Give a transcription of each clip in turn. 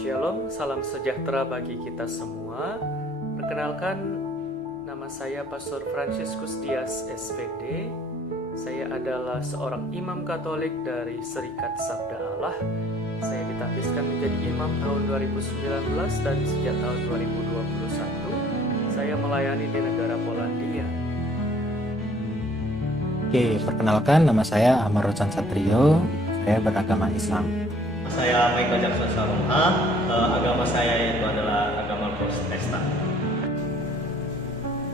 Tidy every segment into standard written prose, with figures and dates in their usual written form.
Shalom, salam sejahtera bagi kita semua. Perkenalkan, nama saya Pastor Fransiskus Dias SPD. Saya adalah seorang imam Katolik dari Serikat Sabda Allah. Saya ditahbiskan menjadi imam tahun 2019 dan sejak tahun 2021 saya melayani di negara Polandia. Oke, perkenalkan nama saya Ahmad Rocan Satrio. Saya beragama Islam. Saya Michael Jackson Sarungha, agama saya yaitu adalah agama Protestan.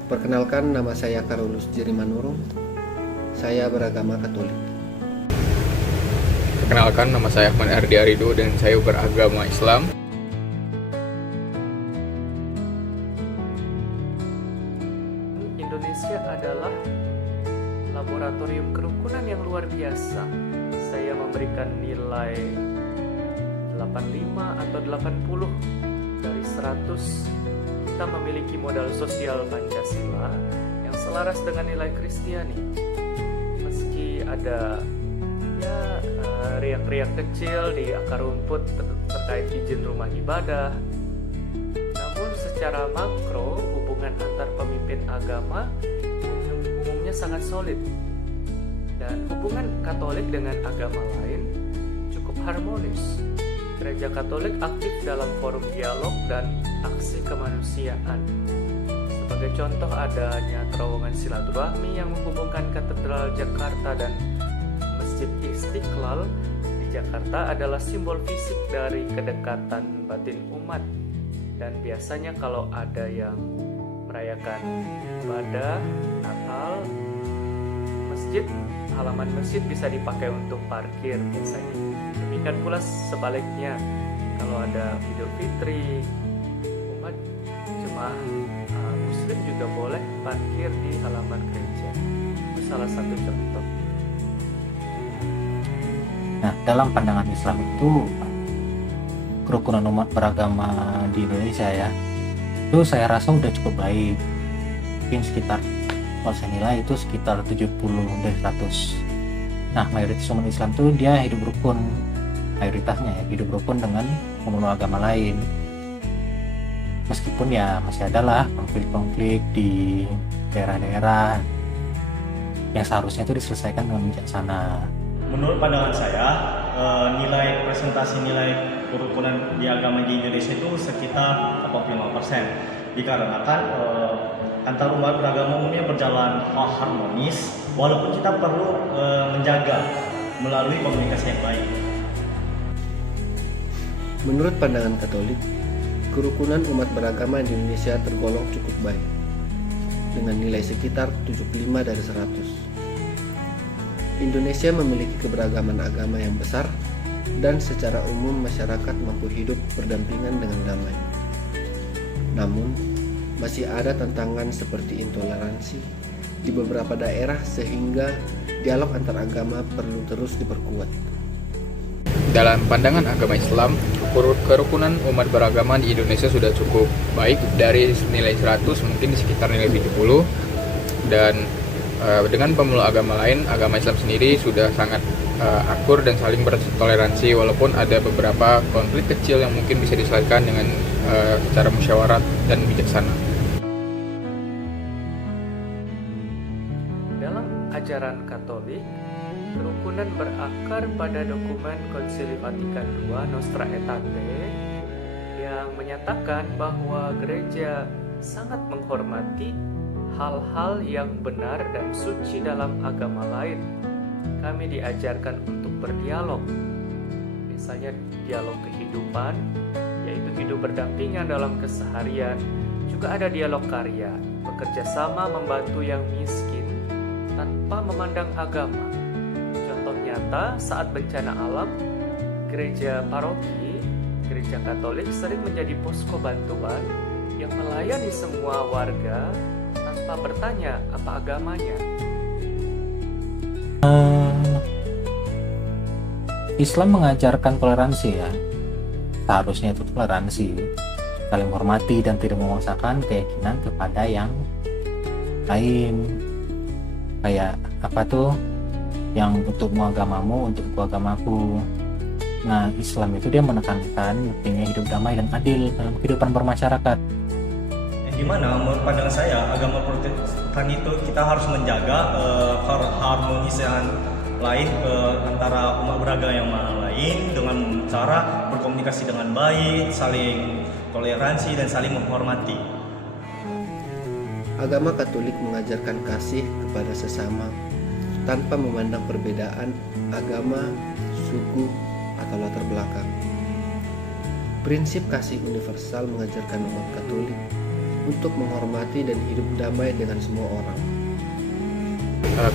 Perkenalkan, nama saya Carolus Jerimanurung. Saya beragama Katolik. Perkenalkan, nama saya Ahmad Ardi Arido dan saya beragama Islam. Indonesia adalah laboratorium kerukunan yang luar biasa. Saya memberikan nilai 85 atau 80 dari 100. Kita memiliki modal sosial Pancasila yang selaras dengan nilai Kristiani. Meski ada riak-riak kecil di akar rumput terkait izin rumah ibadah, namun secara makro hubungan antar pemimpin agama umumnya sangat solid, dan hubungan Katolik dengan agama lain cukup harmonis. Gereja Katolik aktif dalam forum dialog dan aksi kemanusiaan. Sebagai contoh adanya terowongan silaturahmi yang menghubungkan Katedral Jakarta dan Masjid Istiqlal di Jakarta adalah simbol fisik dari kedekatan batin umat. Dan biasanya kalau ada yang merayakan ibadah Natal, halaman masjid bisa dipakai untuk parkir biasanya. Demikian pula sebaliknya, kalau ada Idul Fitri, umat jemaah Muslim juga boleh parkir di halaman gereja. Itu salah satu contoh. Nah, dalam pandangan Islam itu kerukunan umat beragama di Indonesia itu saya rasa udah cukup baik. Mungkin sekitar, kalau saya nilai itu sekitar 70 dari 100. Nah, mayoritas umat Islam tuh dia hidup rukun, hidup rukun dengan pemeluk agama lain. Meskipun ya masih adalah konflik-konflik di daerah-daerah yang seharusnya itu diselesaikan dengan bijaksana. Menurut pandangan saya, nilai presentasi nilai kerukunan di agama di Indonesia itu sekitar 85%. Dikarenakan antar umat beragama umumnya berjalan harmonis, walaupun kita perlu menjaga melalui komunikasi yang baik. Menurut pandangan Katolik, kerukunan umat beragama di Indonesia tergolong cukup baik, dengan nilai sekitar 75 dari 100. Indonesia memiliki keberagaman agama yang besar, dan secara umum masyarakat mampu hidup berdampingan dengan damai. Namun, masih ada tantangan seperti intoleransi di beberapa daerah sehingga dialog antar agama perlu terus diperkuat. Dalam pandangan agama Islam, kerukunan umat beragama di Indonesia sudah cukup baik. Dari nilai 100 mungkin di sekitar nilai 70. Dan dengan pemeluk agama lain, agama Islam sendiri sudah sangat akur dan saling bertoleransi, walaupun ada beberapa konflik kecil yang mungkin bisa diselesaikan dengan secara musyawarah dan bijaksana. Dalam ajaran Katolik, kerukunan berakar pada dokumen Konsili Vatikan II Nostra Aetate yang menyatakan bahwa gereja sangat menghormati hal-hal yang benar dan suci dalam agama lain. Kami diajarkan untuk berdialog, misalnya dialog kehidupan, yaitu hidup berdampingan dalam keseharian. Juga ada dialog karya, bekerja sama membantu yang miskin tanpa memandang agama. Contoh nyata, saat bencana alam, gereja paroki, gereja Katolik sering menjadi posko bantuan yang melayani semua warga tanpa bertanya apa agamanya. Islam mengajarkan toleransi seharusnya itu toleransi, saling menghormati dan tidak memaksakan keyakinan kepada yang lain. Kayak apa tuh, yang untukmu agamamu, untukku agamaku. Nah, Islam itu dia menekankan pentingnya hidup damai dan adil dalam kehidupan bermasyarakat. Di mana menurut pandangan saya agama Protestan itu kita harus menjaga harmonisian lain antara umat beragama yang lain dengan cara berkomunikasi dengan baik, saling toleransi dan saling menghormati. Agama Katolik mengajarkan kasih kepada sesama tanpa memandang perbedaan agama, suku, atau latar belakang. Prinsip kasih universal mengajarkan umat Katolik untuk menghormati dan hidup damai dengan semua orang.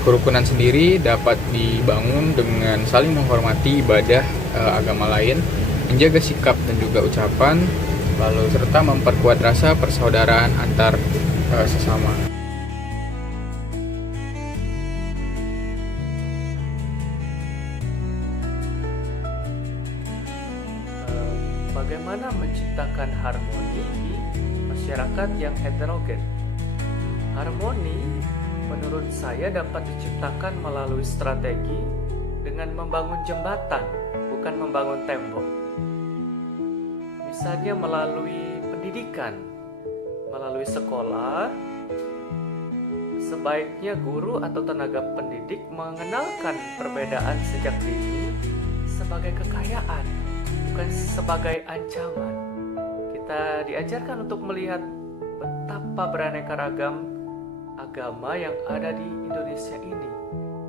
Kerukunan sendiri dapat dibangun dengan saling menghormati ibadah agama lain, menjaga sikap dan juga ucapan, lalu serta memperkuat rasa persaudaraan antar sesama. Bagaimana menciptakan harmoni di masyarakat yang heterogen? Harmoni menurut saya dapat diciptakan melalui strategi dengan membangun jembatan, bukan membangun tembok. Misalnya melalui pendidikan, melalui sekolah, sebaiknya guru atau tenaga pendidik mengenalkan perbedaan sejak dini sebagai kekayaan, bukan sebagai ancaman. Kita diajarkan untuk melihat betapa beraneka ragam agama yang ada di Indonesia ini.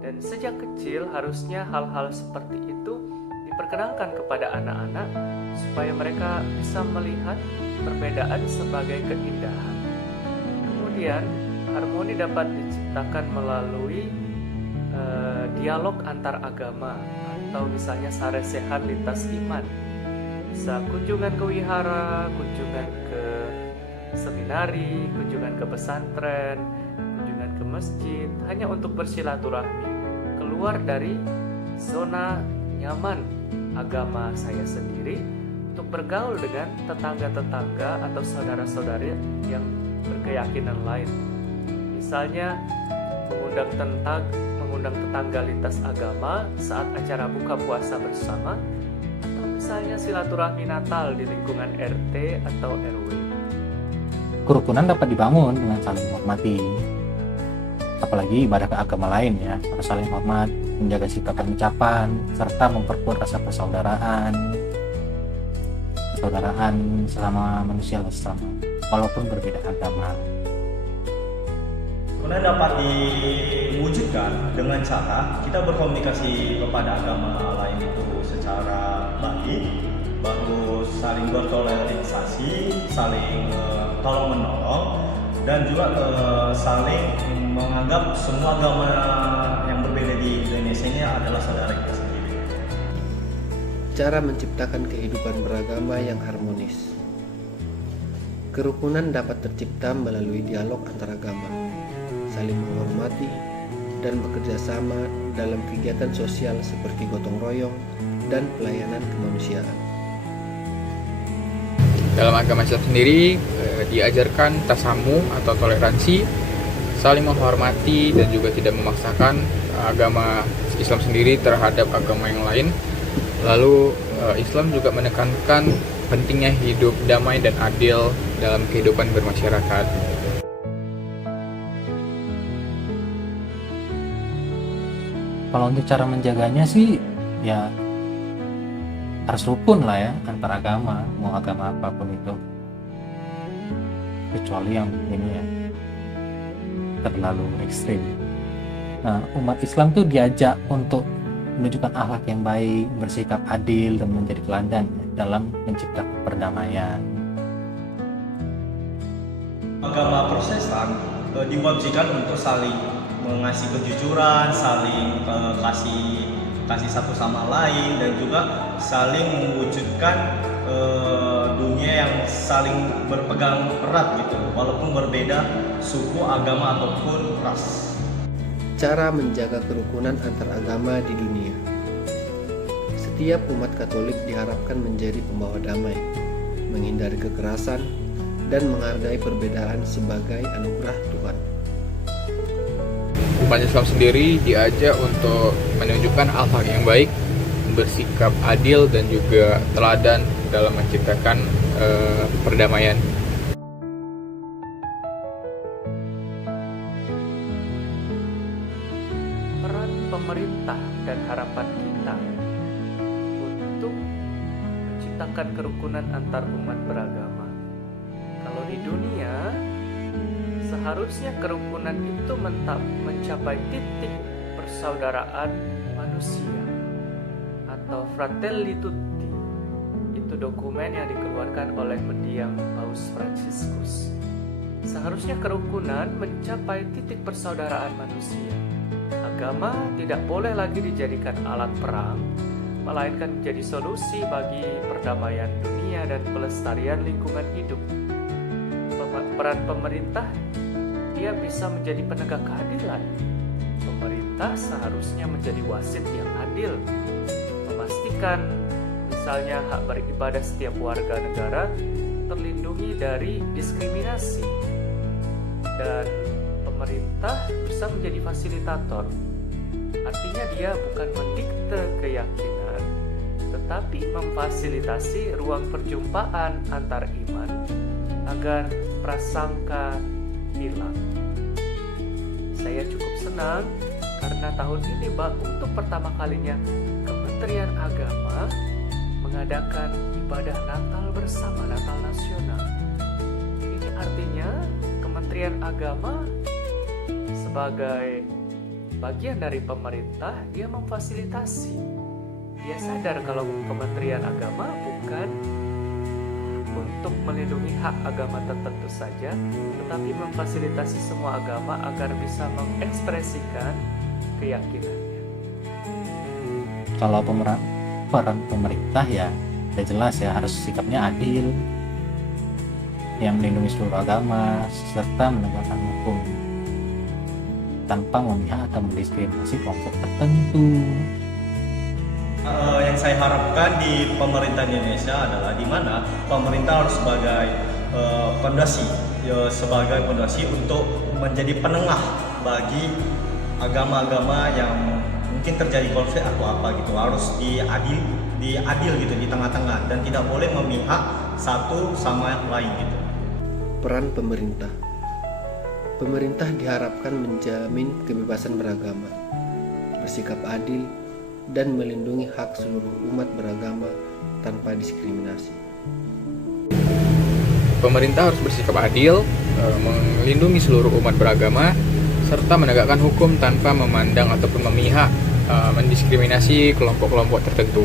Dan sejak kecil harusnya hal-hal seperti itu diperkenalkan kepada anak-anak supaya mereka bisa melihat perbedaan sebagai keindahan. Kemudian harmoni dapat diciptakan melalui dialog antar agama atau misalnya saresehan lintas iman. Bisa kunjungan ke wihara, kunjungan ke seminari, kunjungan ke pesantren, kunjungan ke masjid, hanya untuk bersilaturahmi, keluar dari zona nyaman agama saya sendiri untuk bergaul dengan tetangga-tetangga atau saudara-saudari yang berkeyakinan lain. Misalnya mengundang tetangga lintas agama saat acara buka puasa bersama, atau misalnya silaturahmi Natal di lingkungan RT atau RW. Kerukunan dapat dibangun dengan saling menghormati, apalagi ibadah ke agama lain ya, harus saling hormat, menjaga sikap dan ucapan, serta memperkuat rasa persaudaraan selama manusia bersama, walaupun berbeda agama. Kemudian dapat diwujudkan dengan cara kita berkomunikasi kepada agama lain itu secara baik, baru saling bertoleransi, saling tolong menolong, dan juga saling menganggap semua agama yang berbeda di Indonesia ini adalah saudara kita sendiri. Cara menciptakan kehidupan beragama yang harmonis. Kerukunan dapat tercipta melalui dialog antar agama, saling menghormati, dan bekerja sama dalam kegiatan sosial seperti gotong royong dan pelayanan kemanusiaan. Dalam agama Islam sendiri diajarkan tasamu atau toleransi, saling menghormati dan juga tidak memaksakan agama Islam sendiri terhadap agama yang lain. Lalu Islam juga menekankan pentingnya hidup damai dan adil dalam kehidupan bermasyarakat. Kalau untuk cara menjaganya sih ya harus rukun lah ya antar agama, mau agama apapun itu, kecuali yang ini ya terlalu ekstrim. Nah, umat Islam tuh diajak untuk menunjukkan akhlak yang baik, bersikap adil, dan menjadi teladan dalam menciptakan perdamaian. Agama Protestan diwajibkan untuk saling mengasih kejujuran, saling kasih satu sama lain, dan juga saling mewujudkan dunia yang saling berpegang erat gitu, walaupun berbeda suku, agama ataupun ras. Cara menjaga kerukunan antar agama di dunia. Setiap umat Katolik diharapkan menjadi pembawa damai, menghindari kekerasan, dan menghargai perbedaan sebagai anugerah Tuhan. Umat Islam sendiri diajak untuk menunjukkan akhlak yang baik bersikap adil dan juga teladan dalam menciptakan perdamaian. Peran pemerintah dan harapan kita untuk menciptakan kerukunan antar umat beragama. Kalau di dunia, seharusnya kerukunan itu mencapai titik persaudaraan manusia atau Fratelli Tutti. Itu dokumen yang dikeluarkan oleh mendiang Paus Fransiskus. Seharusnya kerukunan mencapai titik persaudaraan manusia. Agama tidak boleh lagi dijadikan alat perang, melainkan menjadi solusi bagi perdamaian dunia dan pelestarian lingkungan hidup. Peran pemerintah, dia bisa menjadi penegak keadilan. Pemerintah seharusnya menjadi wasit yang adil, memastikan misalnya hak beribadah setiap warga negara terlindungi dari diskriminasi. Dan pemerintah bisa menjadi fasilitator. Artinya dia bukan mendikte keyakinan, tetapi memfasilitasi ruang perjumpaan antar iman agar prasangka hilang. Saya cukup senang karena tahun ini untuk pertama kalinya Kementerian Agama mengadakan ibadah Natal bersama, Natal Nasional. Ini artinya Kementerian Agama sebagai bagian dari pemerintah, dia memfasilitasi. Dia sadar kalau Kementerian Agama bukan untuk melindungi hak agama tertentu saja, tetapi memfasilitasi semua agama agar bisa mengekspresikan keyakinannya. Kalau peran pemerintah ya udah jelas ya, harus sikapnya adil, yang melindungi seluruh agama serta menegakkan hukum tanpa memihak atau mendiskriminasi kelompok tertentu. Yang saya harapkan di pemerintah Indonesia adalah di mana pemerintah harus sebagai fondasi untuk menjadi penengah bagi agama-agama yang mungkin terjadi konflik atau apa gitu. Harus diadil gitu di tengah-tengah dan tidak boleh memihak satu sama lain gitu. Peran pemerintah. Pemerintah diharapkan menjamin kebebasan beragama, bersikap adil, dan melindungi hak seluruh umat beragama tanpa diskriminasi. Pemerintah harus bersikap adil, melindungi seluruh umat beragama, serta menegakkan hukum tanpa memandang ataupun memihak, mendiskriminasi kelompok-kelompok tertentu.